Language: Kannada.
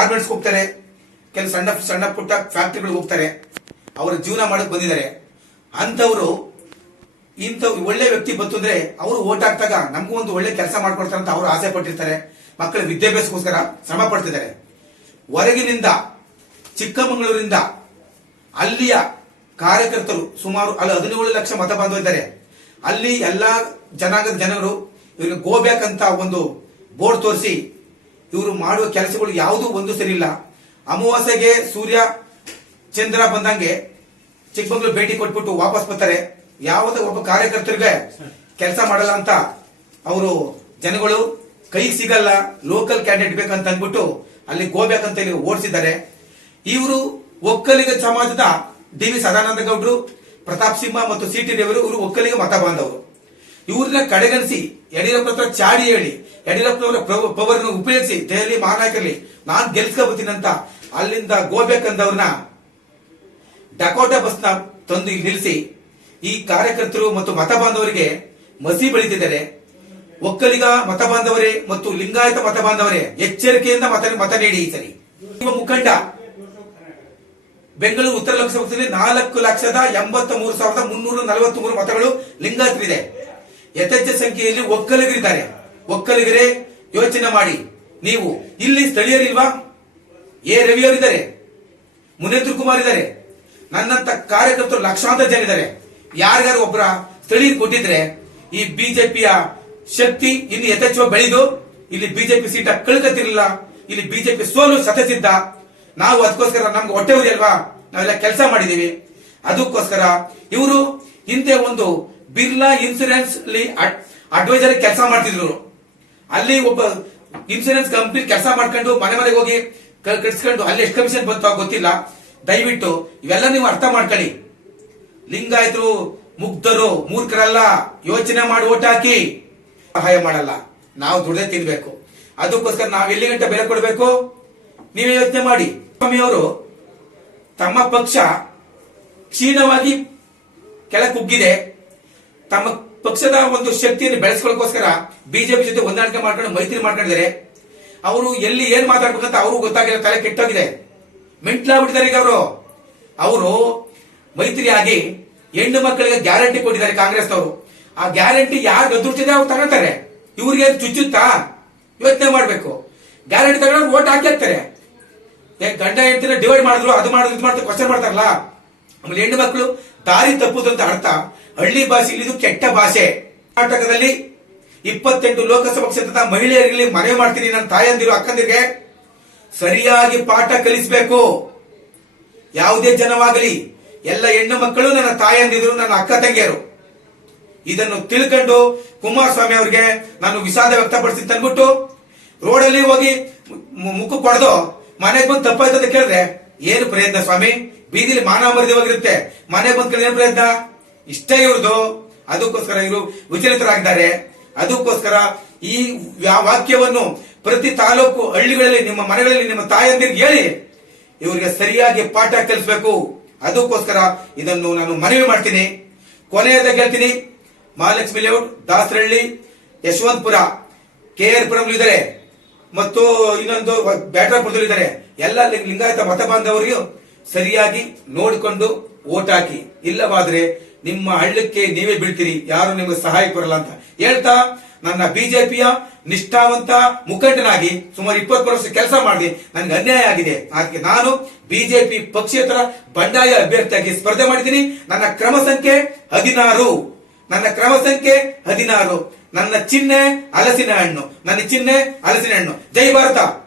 ಗಾರ್ಮೆಂಟ್ಸ್ ಹೋಗ್ತಾರೆ ಕೆಲವು ಸಣ್ಣ ಸಣ್ಣ ಪುಟ್ಟ ಫ್ಯಾಕ್ಟ್ರಿಗಳಿಗೆ ಹೋಗ್ತಾರೆ, ಅವರ ಜೀವನ ಮಾಡಕ್ ಬಂದಿದ್ದಾರೆ. ಅಂತವರು ಇಂಥ ಒಳ್ಳೆ ವ್ಯಕ್ತಿ ಬಂತು ಅಂದ್ರೆ ಅವರು ಓಟ್ ಹಾಕ್ದಾಗ ನಮಗೂ ಒಂದು ಒಳ್ಳೆ ಕೆಲಸ ಮಾಡ್ಕೊಡ್ತಾರೆ ಅಂತ ಅವರು ಆಸೆ ಪಟ್ಟಿರ್ತಾರೆ. ಮಕ್ಕಳ ವಿದ್ಯಾಭ್ಯಾಸಕ್ಕೋಸ್ಕರ ಶ್ರಮ ಪಡ್ತಿದ್ದಾರೆ. ಹೊರಗಿನಿಂದ, ಚಿಕ್ಕಮಗಳೂರಿಂದ ಅಲ್ಲಿಯ ಕಾರ್ಯಕರ್ತರು ಸುಮಾರು ಅಲ್ಲಿ ಹದಿನೇಳು ಲಕ್ಷ ಮತ ಇದ್ದಾರೆ. ಅಲ್ಲಿ ಎಲ್ಲಾ ಜನಾಂಗದ ಜನರು ಇವರಿಗೆ ಗೋಬ್ಯಾಕ್ ಅಂತ ಒಂದು ಬೋರ್ಡ್ ತೋರಿಸಿ ಇವರು ಮಾಡುವ ಕೆಲಸಗಳು ಯಾವುದೂ ಒಂದು ಸರಿ ಇಲ್ಲ. ಅಮಾವಾಸ್ಯೆಗೆ ಸೂರ್ಯ, ಚಂದ್ರ ಬಂದಂಗೆ ಚಿಕ್ಕಮಗಳೂರು ಭೇಟಿ ಕೊಟ್ಬಿಟ್ಟು ವಾಪಸ್ ಬರ್ತಾರೆ. ಯಾವುದೇ ಒಬ್ಬ ಕಾರ್ಯಕರ್ತರಿಗೆ ಕೆಲಸ ಮಾಡಲ್ಲ ಅಂತ ಅವರು ಜನಗಳು ಕೈ ಸಿಗಲ್ಲ ಲೋಕಲ್ ಕ್ಯಾಂಡಿಡೇಟ್ ಬೇಕಂತ ಅಂದ್ಬಿಟ್ಟು ಅಲ್ಲಿ ಗೋಬೇಕಂತ ಇಲ್ಲಿ ಓಡಿಸಿದ್ದಾರೆ. ಇವರು ಒಕ್ಕಲಿಗ ಸಮಾಜದ ಡಿ ವಿ ಸದಾನಂದ ಗೌಡ್ರು, ಪ್ರತಾಪ್ ಸಿಂಹ ಮತ್ತು ಸಿ ಟಿ ದೇವರು ಇವರು ಒಕ್ಕಲಿಗ ಮತ ಬಾಂಧವರು. ಇವ್ರನ್ನ ಕಡೆಗಣಿಸಿ ಯಡಿಯೂರಪ್ಪ ಚಾಡಿ ಹೇಳಿ, ಯಡಿಯೂರಪ್ಪನವರ ಪವರ್ ಉಪಯೋಗಿಸಿ, ದೆಹಲಿ ಮಹಾನಾಯಕರಲ್ಲಿ ನಾನ್ ಗೆಲ್ಸ್ಕೊಬತ್ತೀನಿ ಅಂತ ಅಲ್ಲಿಂದ ಗೋಬೇಕಂದವ್ರನ್ನ ಡಕೋಟಾ ಬಸ್ನ ತಂದು ನಿಲ್ಲಿಸಿ, ಈ ಕಾರ್ಯಕರ್ತರು ಮತ್ತು ಮತ ಬಾಂಧವರಿಗೆ ಮಸಿ ಬೆಳೀತಿದ್ದಾರೆ ಒಕ್ಕಲಿಗ ಮತ ಬಾಂಧವರೇ ಮತ್ತು ಲಿಂಗಾಯತ ಮತ ಬಾಂಧವರೇ, ಎಚ್ಚರಿಕೆಯಿಂದ ಮತ ಮತ ನೀಡಿ ಈ ಸರಿ. ಮುಖಂಡ, ಬೆಂಗಳೂರು ಉತ್ತರ ಲೋಕಸಭೆ ನಾಲ್ಕು ಲಕ್ಷದ ಎಂಬತ್ತ ಮೂರು ಸಾವಿರದ ಮುನ್ನೂರ ನಲವತ್ತ್ ಮೂರು ಮತಗಳು ಲಿಂಗಾಯತರಿದೆ. ಯಥೇಚ್ಛ ಸಂಖ್ಯೆಯಲ್ಲಿ ಒಕ್ಕಲಿಗರಿದ್ದಾರೆ. ಒಕ್ಕಲಿಗರೇ, ಯೋಚನೆ ಮಾಡಿ. ನೀವು ಇಲ್ಲಿ ಸ್ಥಳೀಯರಿಲ್ವಾ? ಎ. ರವಿಯವರಿದ್ದಾರೆ. ಮುನೇಂದ್ರ ಕುಮಾರ್ ಇದ್ದಾರೆ. ನನ್ನಂತ ಕಾರ್ಯಕರ್ತರು ಲಕ್ಷಾಂತರ ಜನ ಇದ್ದಾರೆ. ಯಾರ್ಯಾರು ಒಬ್ಬರ ಸ್ಥಳೀಯ ಕೊಟ್ಟಿದ್ರೆ ಈ ಬಿಜೆಪಿಯ ಶಕ್ತಿ ಇನ್ನು ಯಥೇಚ್ಛವಾಗಿ ಬೆಳೆದು ಇಲ್ಲಿ ಬಿಜೆಪಿ ಸೀಟ ಕಳ್ಕತ್ತಿರಲಿಲ್ಲ. ಇಲ್ಲಿ ಬಿಜೆಪಿ ಸೋಲು ಸತಸಿದ್ದ ನಾವು ಅದಕ್ಕೋಸ್ಕರ ನಮ್ಗೆ ಹೊಟ್ಟೆ ಅಲ್ವಾ? ನಾವೆಲ್ಲ ಕೆಲಸ ಮಾಡಿದೀವಿ ಅದಕ್ಕೋಸ್ಕರ ಇವರು ಹಿಂದೆ ಒಂದು ಬಿರ್ಲಾ ಇನ್ಸೂರೆನ್ಸ್ ಅಡ್ವೈಸರ್ ಕೆಲಸ ಮಾಡ್ತಿದ್ರು. ಅಲ್ಲಿ ಒಬ್ಬ ಇನ್ಸೂರೆನ್ಸ್ ಕಂಪ್ನಿ ಕೆಲಸ ಮಾಡ್ಕೊಂಡು ಮನೆ ಮನೆಗೆ ಹೋಗಿ ಕಟ್ಸ್ಕೊಂಡು ಅಲ್ಲಿ ಎಷ್ಟು ಕಮಿಷನ್ ಬಂತು ಗೊತ್ತಿಲ್ಲ. ದಯವಿಟ್ಟು ಇವೆಲ್ಲ ನೀವು ಅರ್ಥ ಮಾಡ್ಕೊಳ್ಳಿ. ಲಿಂಗಾಯತರು, ಮುಗ್ಧರು, ಮೂರ್ಖರಲ್ಲ, ಯೋಚನೆ ಮಾಡಿ ಓಟ್ ಹಾಕಿ. ಸಹಾಯ ಮಾಡಲ್ಲ. ನಾವು ದುಡ್ದೇ ತಿನ್ಬೇಕು. ಅದಕ್ಕೋಸ್ಕರ ನಾವು ಎಲ್ಲಿ ಗಂಟೆ ಬೆಲೆ ಕೊಡಬೇಕು? ನೀವೇ ಯೋಚನೆ ಮಾಡಿ. ಸ್ವಾಮಿಯವರು ತಮ್ಮ ಪಕ್ಷ ಕ್ಷೀಣವಾಗಿ ಕೆಳ ಕುಗ್ಗಿದೆ ತಮ್ಮ ಪಕ್ಷದ ಒಂದು ಶಕ್ತಿಯನ್ನು ಬೆಳೆಸ್ಕೊಳ್ಳೋಕೋಸ್ಕರ ಬಿಜೆಪಿ ಜೊತೆ ಹೊಂದಾಣಿಕೆ ಮಾಡ್ಕೊಂಡು ಮೈತ್ರಿ ಮಾಡ್ಕೊಂಡಿದ್ದಾರೆ. ಅವರು ಎಲ್ಲಿ ಏನ್ ಮಾತಾಡ್ಬೇಕಂತ ಅವರು ಗೊತ್ತಾಗಿಲ್ಲ, ತಲೆ ಕೆಟ್ಟೋಗಿದೆ. ಮೆಂಟ್ಲಾಗ್ಬಿಟ್ಟಿದ್ದಾರೆ ಈಗ ಅವರು. ಅವರು ಮೈತ್ರಿ ಆಗಿ ಹೆಣ್ಣು ಮಕ್ಕಳಿಗೆ ಗ್ಯಾರಂಟಿ ಕೊಟ್ಟಿದ್ದಾರೆ ಕಾಂಗ್ರೆಸ್ ಅವರು ಆ ಗ್ಯಾರಂಟಿ ಯಾರು ದುಡ್ಡಿದೆ ಅವ್ರು ತಗೊಳ್ತಾರೆ ಇವ್ರಿಗೆ ಚುಚ್ಚುತ್ತಾ? ಯೋಚನೆ ಮಾಡ್ಬೇಕು. ಗ್ಯಾರಂಟಿ ತಗೊಂಡು ಓಟ್ ಹಾಕಿರ್ತಾರೆ ಗಂಡ ಹೆಂಡತಿನ ಡಿವೈಡ್ ಮಾಡಿದ್ರು, ಅದು ಮಾಡಿದ್ರು, ಇದು ಮಾಡ್ತಾರೆ ಕ್ವಶನ್ ಮಾಡ್ತಾರಲ್ಲ. ಆಮೇಲೆ ಹೆಣ್ಣು ಮಕ್ಕಳು ದಾರಿ ತಪ್ಪುದಂತ ಅರ್ಥ. ಹಳ್ಳಿ ಭಾಷೆಯಲ್ಲಿ ಇದು ಕೆಟ್ಟ ಭಾಷೆ. ಕರ್ನಾಟಕದಲ್ಲಿ ಇಪ್ಪತ್ತೆಂಟು ಲೋಕಸಭಾ ಕ್ಷೇತ್ರದ ಮಹಿಳೆಯರಿಗೆ ಮನವಿ ಮಾಡ್ತೀನಿ ನನ್ನ ತಾಯಂದಿರು, ಅಕ್ಕಂದಿರಿಗೆ. ಸರಿಯಾಗಿ ಪಾಠ ಕಲಿಸಬೇಕು. ಯಾವುದೇ ಜನವಾಗಲಿ, ಎಲ್ಲ ಹೆಣ್ಣು ಮಕ್ಕಳು ನನ್ನ ತಾಯಂದಿರು, ನನ್ನ ಅಕ್ಕ ತಂಗಿಯರು. ಇದನ್ನು ತಿಳ್ಕೊಂಡು ಕುಮಾರಸ್ವಾಮಿ ಅವರಿಗೆ ನಾನು ವಿಷಾದ ವ್ಯಕ್ತಪಡಿಸಿ ಅಂದ್ಬಿಟ್ಟು ರೋಡಲ್ಲಿ ಹೋಗಿ ಮುಖ ಕೊಡದು ಮನೆಗೆ ಬಂದು ತಪ್ಪಾಯ್ತದೆ ಕೇಳಿದ್ರೆ ಏನು ಪ್ರಯತ್ನ ಸ್ವಾಮಿ? ಬೀದಿಲಿ ಮಾನ ಮರ್ದವಾಗಿರುತ್ತೆ ಮನೆ ಬಂದ್ಕೊಂಡು ಏನು ಪ್ರಯತ್ನ? ಇಷ್ಟೇ ಇವ್ರದ್ದು ಅದಕ್ಕೋಸ್ಕರ ಇವರು ವಿಚಲಿತರಾಗಿದ್ದಾರೆ. ಅದಕ್ಕೋಸ್ಕರ ಈ ವಾಕ್ಯವನ್ನು ಪ್ರತಿ ತಾಲೂಕು ಹಳ್ಳಿಗಳಲ್ಲಿ, ನಿಮ್ಮ ಮನೆಗಳಲ್ಲಿ ನಿಮ್ಮ ತಾಯಂದಿರಿಗೆ ಹೇಳಿ. ಇವರಿಗೆ ಸರಿಯಾಗಿ ಪಾಠ ಕಲಿಸಬೇಕು. ಅದಕ್ಕೋಸ್ಕರ ಇದನ್ನು ನಾನು ಮನವಿ ಮಾಡ್ತೀನಿ. ಕೊನೆಯದಾಗಿ ಹೇಳ್ತೀನಿ. Mahalakshmi layout, Dasarahalli, Yeshwanthpur, K R Puram ಇದ್ದಾರೆ. ಮತ್ತು ಇನ್ನೊಂದು ಬ್ಯಾಟರ್ ಇದ್ದಾರೆ ಎಲ್ಲ ಲಿಂಗಾಯತ ಮತ ಬಾಂಧವರಿಗೂ ಸರಿಯಾಗಿ ನೋಡಿಕೊಂಡು ಓಟ್ ಹಾಕಿ ಇಲ್ಲವಾದ್ರೆ ನಿಮ್ಮ ಹಳ್ಳಕ್ಕೆ ನೀವೇ ಬೀಳ್ತೀರಿ. ಯಾರು ನಿಮಗೆ ಸಹಾಯ ಬರಲ್ಲ ಅಂತ. ಹೇಳ್ತಾ ನನ್ನ ಬಿಜೆಪಿಯ ನಿಷ್ಠಾವಂತ ಮುಖಂಡನಾಗಿ ಸುಮಾರು ಇಪ್ಪತ್ತು ವರ್ಷ ಕೆಲಸ ಮಾಡಿ ನನಗೆ ಅನ್ಯಾಯ ಆಗಿದೆ. ಅದಕ್ಕೆ ನಾನು ಬಿಜೆಪಿ ಪಕ್ಷೇತರ ಬಂಡಾಯ ಅಭ್ಯರ್ಥಿಯಾಗಿ ಸ್ಪರ್ಧೆ ಮಾಡಿದ್ದೀನಿ. ನನ್ನ ಕ್ರಮ ಸಂಖ್ಯೆ ಹದಿನಾರು. ನನ್ನ ಕ್ರಮ ಸಂಖ್ಯೆ ಹದಿನಾರು. ನನ್ನ ಚಿಹ್ನೆ ಹಲಸಿನ ಹಣ್ಣು. ನನ್ನ ಚಿಹ್ನೆ ಹಲಸಿನ ಹಣ್ಣು. ಜೈ ಭಾರತ.